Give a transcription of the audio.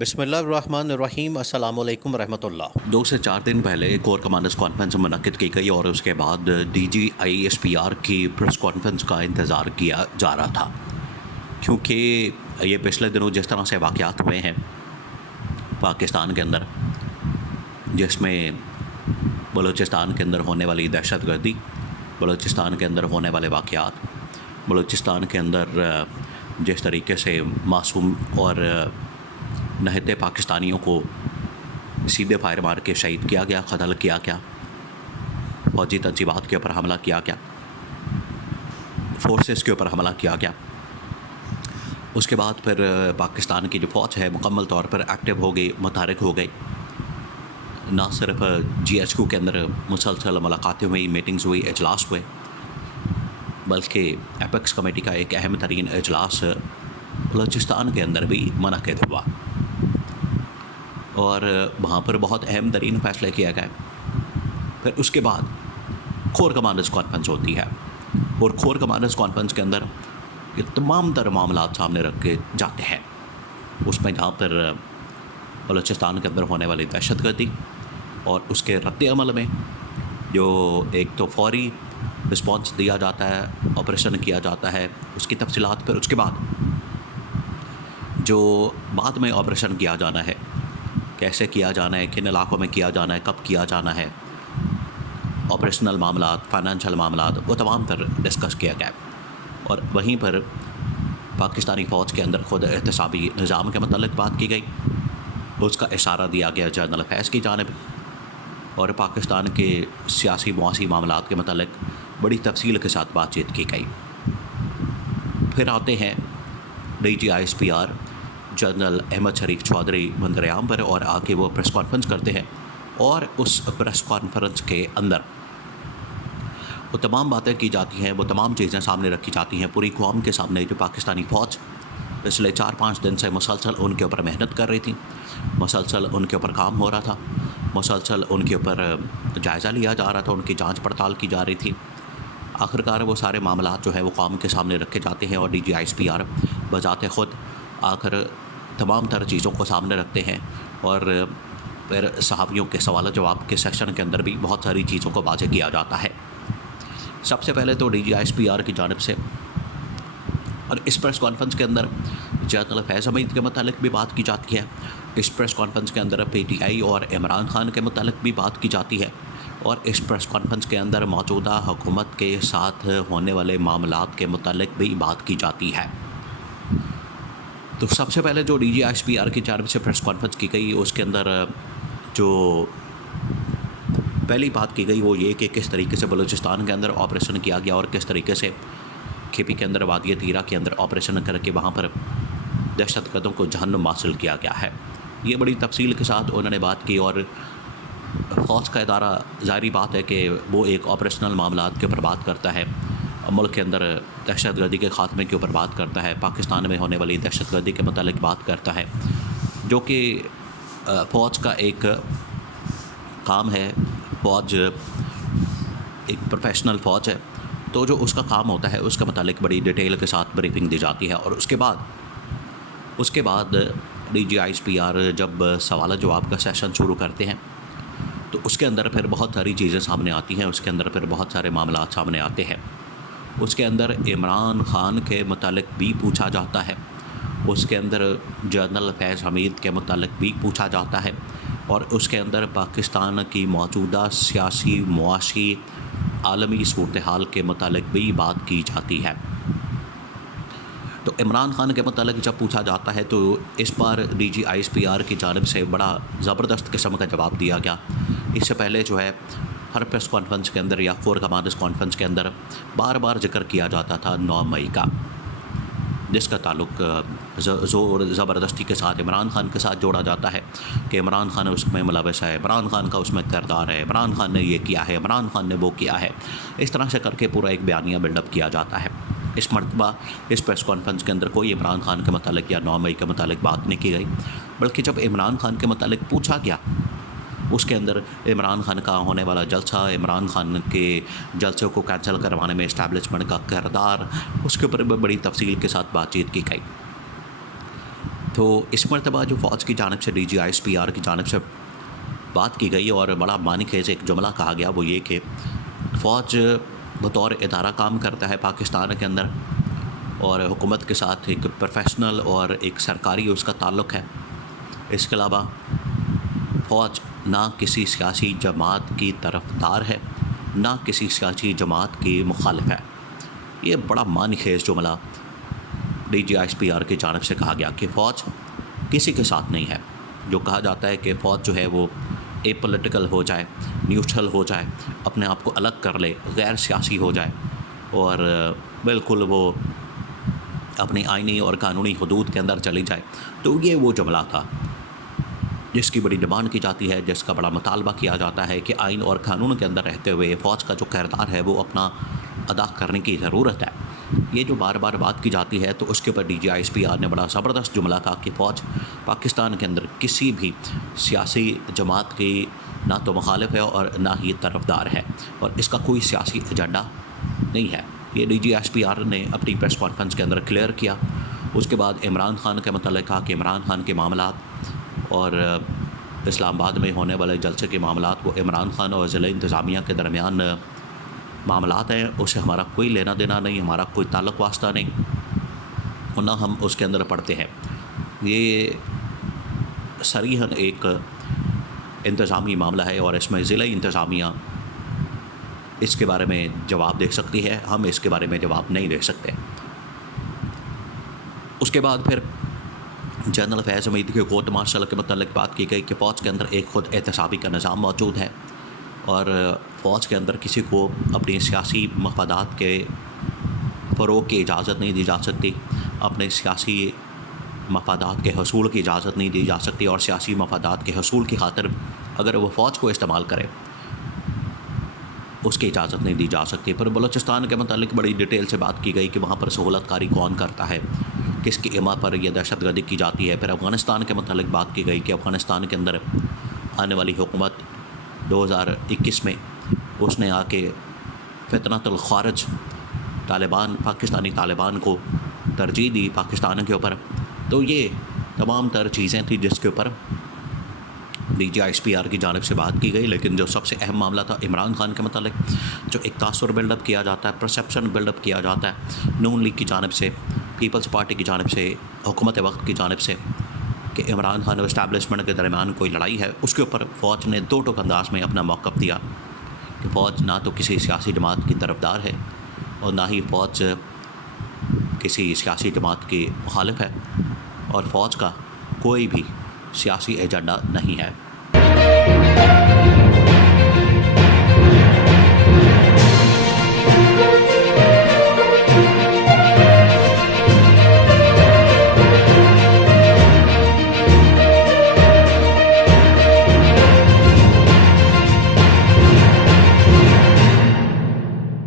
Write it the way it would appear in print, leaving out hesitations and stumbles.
بسم اللہ الرحمن الرحیم۔ السلام علیکم ورحمۃ اللہ۔ 2 سے 4 دن پہلے کور کمانڈرز کانفرنس منعقد کی گئی اور اس کے بعد D G I S P R کی پریس کانفرنس کا انتظار کیا جا رہا تھا، کیونکہ یہ پچھلے دنوں جس طرح سے واقعات ہوئے ہیں پاکستان کے اندر، جس میں بلوچستان کے اندر ہونے والی دہشت گردی، بلوچستان کے اندر ہونے والے واقعات، بلوچستان کے اندر جس طریقے سے معصوم اور نہتے پاکستانیوں کو سیدھے فائر مار کے شہید کیا گیا، قتل کیا گیا، فوجی تنصیبات کے اوپر حملہ کیا گیا، فورسز کے اوپر حملہ کیا گیا، اس کے بعد پھر پاکستان کی جو فوج ہے مکمل طور پر ایکٹیو ہو گئی، متحرک ہو گئی۔ نہ صرف جی ایچ کیو کے اندر مسلسل ملاقاتیں ہوئی، میٹنگز ہوئی، اجلاس ہوئے، بلکہ ایپیکس کمیٹی کا ایک اہم ترین اجلاس بلوچستان کے اندر بھی منعقد ہوا اور وہاں پر بہت اہم ترین فیصلے کیا گئے۔ پھر اس کے بعد کور کمانڈرز کانفرنس ہوتی ہے اور کور کمانڈرز کانفرنس کے اندر یہ تمام تر معاملات سامنے رکھے جاتے ہیں، اس میں جہاں پر بلوچستان کے اندر ہونے والی دہشت گردی اور اس کے رد عمل میں جو ایک تو فوری رسپانس دیا جاتا ہے، آپریشن کیا جاتا ہے، اس کی تفصیلات، پھر اس کے بعد جو بعد میں آپریشن کیا جانا ہے، کیسے کیا جانا ہے، کن علاقوں میں کیا جانا ہے، کب کیا جانا ہے، آپریشنل معاملات، فائنینشیل معاملات، وہ تمام تر ڈسکس کیا گیا۔ اور وہیں پر پاکستانی فوج کے اندر خود احتسابی نظام کے متعلق بات کی گئی، اس کا اشارہ دیا گیا جنرل فیض کی جانب، اور پاکستان کے سیاسی معاشی معاملات کے متعلق بڑی تفصیل کے ساتھ بات چیت کی گئی۔ پھر آتے ہیں D G I S P R general Ahmed Sharif Chaudhry منظر عام پر، اور آ کے وہ پریس کانفرنس کرتے ہیں، اور اس پریس کانفرنس کے اندر وہ تمام باتیں کی جاتی ہیں، وہ تمام چیزیں سامنے رکھی جاتی ہیں پوری قوم کے سامنے، جو پاکستانی فوج پچھلے 4-5 دن سے مسلسل ان کے اوپر محنت کر رہی تھی، مسلسل ان کے اوپر کام ہو رہا تھا، مسلسل ان کے اوپر جائزہ لیا جا رہا تھا، ان کی جانچ پڑتال کی جا رہی تھی۔ آخرکار وہ سارے معاملات جو ہیں وہ قوم کے سامنے رکھے جاتے ہیں، اور D G I S P R بذات خود آ کر تمام تر چیزوں کو سامنے رکھتے ہیں، اور پھر صحافیوں کے سوال و جواب کے سیکشن کے اندر بھی بہت ساری چیزوں کو واضح کیا جاتا ہے۔ سب سے پہلے تو D G I S P R کی جانب سے، اور اس پریس کانفرنس کے اندر جنرل فیض حمید کے متعلق بھی بات کی جاتی ہے، اس پریس کانفرنس کے اندر پی ٹی آئی اور عمران خان کے متعلق بھی بات کی جاتی ہے، اور اس پریس کانفرنس کے اندر موجودہ حکومت کے ساتھ ہونے والے معاملات کے متعلق بھی بات کی جاتی ہے۔ تو سب سے پہلے جو D G I S P R کی جانب سے پریس کانفرنس کی گئی، اس کے اندر جو پہلی بات کی گئی وہ یہ کہ کس طریقے سے بلوچستان کے اندر آپریشن کیا گیا، اور کس طریقے سے کھیپی کے اندر، وادی تیرا کے اندر آپریشن کر کے وہاں پر دہشت گردوں کو جہنم حاصل کیا گیا ہے۔ یہ بڑی تفصیل کے ساتھ انہوں نے بات کی، اور فوج کا ادارہ ظاہری بات ہے کہ وہ ایک آپریشنل معاملات کے اوپر بات کرتا ہے، ملک کے اندر دہشت گردی کے خاتمے کے اوپر بات کرتا ہے، پاکستان میں ہونے والی دہشت گردی کے متعلق بات کرتا ہے، جو کہ فوج کا ایک کام ہے۔ فوج ایک پروفیشنل فوج ہے، تو جو اس کا کام ہوتا ہے اس کے متعلق بڑی ڈیٹیل کے ساتھ بریفنگ دی جاتی ہے، اور اس کے بعد D G I S P R جب سوال جواب کا سیشن شروع کرتے ہیں تو اس کے اندر پھر بہت ساری چیزیں سامنے آتی ہیں، اس کے اندر پھر بہت سارے معاملات سامنے آتے ہیں۔ اس کے اندر عمران خان کے متعلق بھی پوچھا جاتا ہے، اس کے اندر جنرل فیض حمید کے متعلق بھی پوچھا جاتا ہے، اور اس کے اندر پاکستان کی موجودہ سیاسی، معاشی، عالمی صورتحال کے متعلق بھی بات کی جاتی ہے۔ تو عمران خان کے متعلق جب پوچھا جاتا ہے تو اس بار D G I S P R کی جانب سے بڑا زبردست قسم کا جواب دیا گیا۔ اس سے پہلے جو ہے ہر پریس کانفرنس کے اندر یا کور کمانڈرز کانفرنس کے اندر بار بار ذکر کیا جاتا تھا 9 مئی کا، جس کا تعلق زور زبردستی کے ساتھ عمران خان کے ساتھ جوڑا جاتا ہے کہ عمران خان اس میں ملوث ہے، عمران خان کا اس میں کردار ہے، عمران خان نے یہ کیا ہے، عمران خان نے وہ کیا ہے، اس طرح سے کر کے پورا ایک بیانیہ بلڈ اپ کیا جاتا ہے۔ اس مرتبہ اس پریس کانفرنس کے اندر کوئی عمران خان کے متعلق یا 9 مئی کے متعلق بات نہیں کی گئی، بلکہ جب عمران خان کے متعلق پوچھا گیا اس کے اندر عمران خان کا ہونے والا جلسہ، عمران خان کے جلسے کو کینسل کروانے میں اسٹیبلشمنٹ کا کردار، اس کے اوپر بڑی تفصیل کے ساتھ بات چیت کی گئی۔ تو اس مرتبہ جو فوج کی جانب سے DGISPR کی جانب سے بات کی گئی اور بڑا معنی خیز ایک جملہ کہا گیا، وہ یہ کہ فوج بطور ادارہ کام کرتا ہے پاکستان کے اندر، اور حکومت کے ساتھ ایک پروفیشنل اور ایک سرکاری اس کا تعلق ہے۔ اس کے علاوہ فوج نہ کسی سیاسی جماعت کی طرفدار ہے، نہ کسی سیاسی جماعت کی مخالف ہے۔ یہ بڑا معنی خیز جملہ DGISPR کی جانب سے کہا گیا کہ فوج کسی کے ساتھ نہیں ہے۔ جو کہا جاتا ہے کہ فوج جو ہے وہ اے پولیٹیکل ہو جائے، نیوٹرل ہو جائے، اپنے آپ کو الگ کر لے، غیر سیاسی ہو جائے، اور بالکل وہ اپنی آئینی اور قانونی حدود کے اندر چلی جائے، تو یہ وہ جملہ تھا جس کی بڑی ڈیمانڈ کی جاتی ہے، جس کا بڑا مطالبہ کیا جاتا ہے کہ آئین اور قانون کے اندر رہتے ہوئے فوج کا جو کردار ہے وہ اپنا ادا کرنے کی ضرورت ہے۔ یہ جو بار بار بات کی جاتی ہے، تو اس کے اوپر DGISPR نے بڑا زبردست جملہ کہا کہ فوج پاکستان کے اندر کسی بھی سیاسی جماعت کی نہ تو مخالف ہے اور نہ ہی طرفدار ہے، اور اس کا کوئی سیاسی ایجنڈا نہیں ہے۔ یہ DGISPR نے اپنی پریس کانفرنس کے اندر کلیئر کیا۔ اس کے بعد عمران خان کے متعلق کہا کہ عمران خان کے معاملات اور اسلام آباد میں ہونے والے جلسے کے معاملات وہ عمران خان اور ضلع انتظامیہ کے درمیان معاملات ہیں، اس سے ہمارا کوئی لینا دینا نہیں، ہمارا کوئی تعلق واسطہ نہیں، اور نہ ہم اس کے اندر پڑھتے ہیں۔ یہ صریحاً ایک انتظامی معاملہ ہے، اور اس میں ضلع انتظامیہ اس کے بارے میں جواب دے سکتی ہے، ہم اس کے بارے میں جواب نہیں دے سکتے۔ اس کے بعد پھر جنرل فیض حمید کے کورٹ مارشل کے متعلق بات کی گئی کہ فوج کے اندر ایک خود احتسابی کا نظام موجود ہے، اور فوج کے اندر کسی کو اپنی سیاسی مفادات کے فروغ کی اجازت نہیں دی جا سکتی، اپنے سیاسی مفادات کے حصول کی اجازت نہیں دی جا سکتی، اور سیاسی مفادات کے حصول کی خاطر اگر وہ فوج کو استعمال کرے اس کی اجازت نہیں دی جا سکتی۔ پھر بلوچستان کے متعلق بڑی ڈیٹیل سے بات کی گئی کہ وہاں پر سہولت کاری کون کرتا ہے، کس کی اما پر یہ دہشت گردی کی جاتی ہے۔ پھر افغانستان کے متعلق بات کی گئی کہ افغانستان کے اندر آنے والی حکومت 2021 میں اس نے آ کے فتنۃ الخارج طالبان، پاکستانی طالبان کو ترجیح دی پاکستان کے اوپر۔ تو یہ تمام تر چیزیں تھیں جس کے اوپر DGISPR کی جانب سے بات کی گئی، لیکن جو سب سے اہم معاملہ تھا عمران خان کے متعلق، جو ایک تاثر بلڈ اپ کیا جاتا ہے، پرسیپشن بلڈ اپ کیا جاتا ہے نون لیگ کی جانب سے، پیپلز پارٹی کی جانب سے، حکومت وقت کی جانب سے، کہ عمران خان اور اسٹیبلشمنٹ کے درمیان کوئی لڑائی ہے، اس کے اوپر فوج نے دو ٹوک انداز میں اپنا موقف دیا کہ فوج نہ تو کسی سیاسی جماعت کی طرفدار ہے، اور نہ ہی فوج کسی سیاسی جماعت کی مخالف ہے، اور فوج کا کوئی بھی سیاسی ایجنڈا نہیں ہے۔